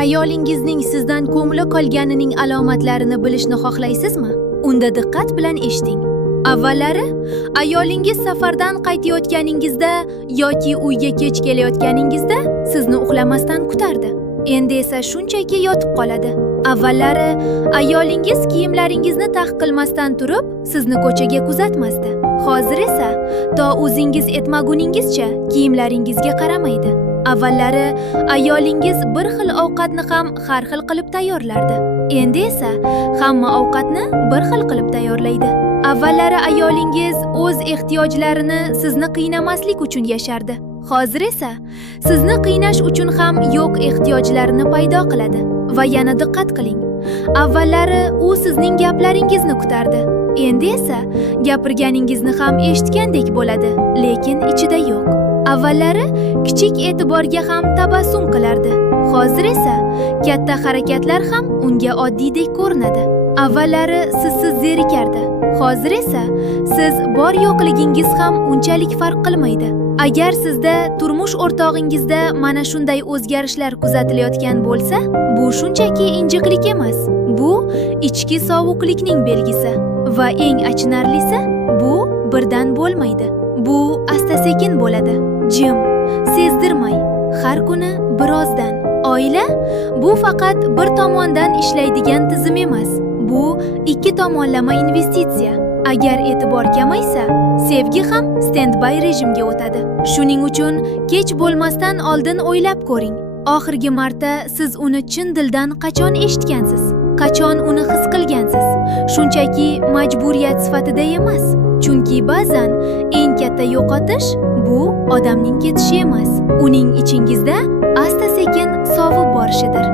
Ayolingizning sizdan ko'ngli qolganining alomatlarini bilishni xohlaysizmi? Unda diqqat bilan eshiting. Avvallari, ayolingiz safardan qaytayotganingizda yoki uyga kech kelayotganingizda sizni uxlamasdan kutardi. Endi esa shunchaki yotib qoladi. Avvallari, ayolingiz kiyimlaringizni taq qilmasdan turib, sizni ko'chaga kuzatmasdi. Hozir esa to o'zingiz etmaguningizcha kiyimlaringizga qaramaydi. Avvallari ayolingiz bir xil ovqatni ham har xil qilib tayyorlardi. Endi esa hamma ovqatni bir xil qilib tayyorlaydi. Avvallari ayolingiz o'z ehtiyojlarini sizni qiynamaslik uchun yashardi. Hozir esa sizni qiynash uchun ham yo'q ehtiyojlarini paydo qiladi. Va yana diqqat qiling. Avvallari u sizning gaplaringizni kutardi. Endi esa gapirganingizni ham eshitgandek bo'ladi, lekin ichida yo'q. Avvallari kichik e'tiborga ham tabassum qilardi. Hozir esa katta harakatlar ham unga oddiydek ko'rinadi. Avvallari sizsiz zerikardi. Hozir esa siz bor yo'qligingiz ham unchalik farq qilmaydi. Agar sizda turmush o'rtog'ingizda mana shunday o'zgarishlar kuzatilayotgan bo'lsa, bu shunchaki injiqlik emas. Bu ichki sovuqlikning belgisi va eng achinarlisi, bu birdan bo'lmaydi. Bu asta-sekin bo'ladi. Jim, sezdirmay, har kuni birozdan. Oila bu faqat bir tomondan ishlaydigan tizim emas. Bu ikki tomonlama investitsiya. Agar e'tibor kamaysa, sevgi ham standby rejimga o'tadi. Shuning uchun kech bo'lmasdan oldin o'ylab ko'ring. Oxirgi marta siz uni chin dildan qachon eshitgansiz? Qachon uni his qilgansiz? Shunchaki majburiyat sifatida emas. Chunki ba'zan eng katta yo'qotish bu odamning ketishi emas, uning ichingizda asta-sekin sovib borishidir.